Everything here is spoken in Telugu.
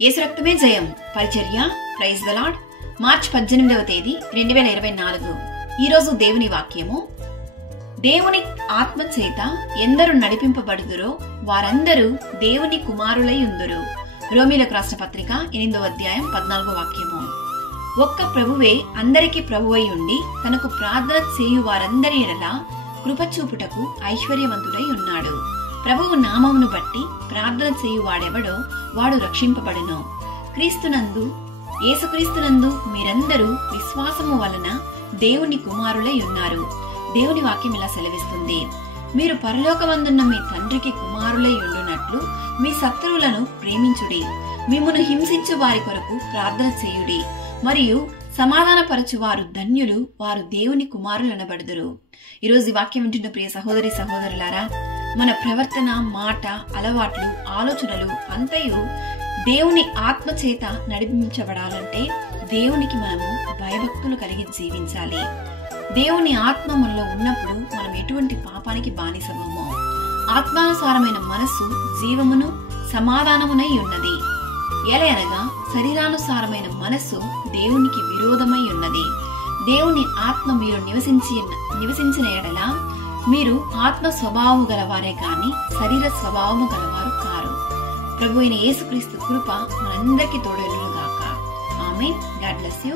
యేసు రక్తమే జయం పరిచర్య ప్రైజ్ ద లార్డ్. మార్చి 18వ తేదీ 2024. ఈరోజు దేవుని వాక్యము, దేవుని ఆత్మ చేత ఎందరు నడిపింపబడుదురో వారందరూ దేవుని కుమారులై ఉందురు. రోమీలకు రాసిన పత్రిక 8వ అధ్యాయం 14వ వాక్యము. ఒక్క ప్రభువే అందరికీ ప్రభువై ఉండి తనకు ప్రార్థన చేయు వారందరి ఎడల కృపచూపుటకు ఐశ్వర్యవంతుడై ఉన్నాడు. ప్రభువు నామమును బట్టి ప్రార్థన చేయు వాడెవడో వాడు రక్షింపబడును. క్రీస్తునందు యేసుక్రీస్తునందు మీరందరూ విశ్వాసము వలన దేవుని కుమారులై ఉన్నారు. దేవుని వాక్యం ఇలా సెలవిస్తుంది, మీరు పరలోకమందున్న మీ తండ్రికి కుమారులై ఉండునట్లు మీ శత్రువులను ప్రేమించుడి, మిమ్మును హింసించు వారి కొరకు ప్రార్థన చేయుడి, మరియు సమాధానపరచు వారు ధన్యులు, వారు దేవుని కుమారులనబడుదురు. ఈరోజు ఈ వాక్యం వింటున్న ప్రియ సహోదరి సహోదరులారా, మన ప్రవర్తన, మాట, అలవాట్లు, ఆలోచనలు అంతయు దేవుని ఆత్మ చేత నడిపించబడాలంటే దేవునికి మనము భయభక్తులు కలిగి జీవించాలి. దేవుని ఆత్మ మనలో ఉన్నప్పుడు మనం ఎటువంటి పాపానికి బానిసమము. ఆత్మానుసారమైన మనస్సు జీవమును సమాధానమునై ఉన్నది. ఎలయనగా శరీరానుసారమైన మనస్సు దేవునికి విరోధమై ఉన్నది. దేవుని ఆత్మ మీరు నివసించిన ఎడల మీరు ఆత్మ స్వభావము గలవారే గాని శరీర స్వభావము గలవారు కారు. ప్రభు అయిన యేసుక్రీస్తు కృప మనందరికీ తోడైనగాక. ఆమేన్. God bless you.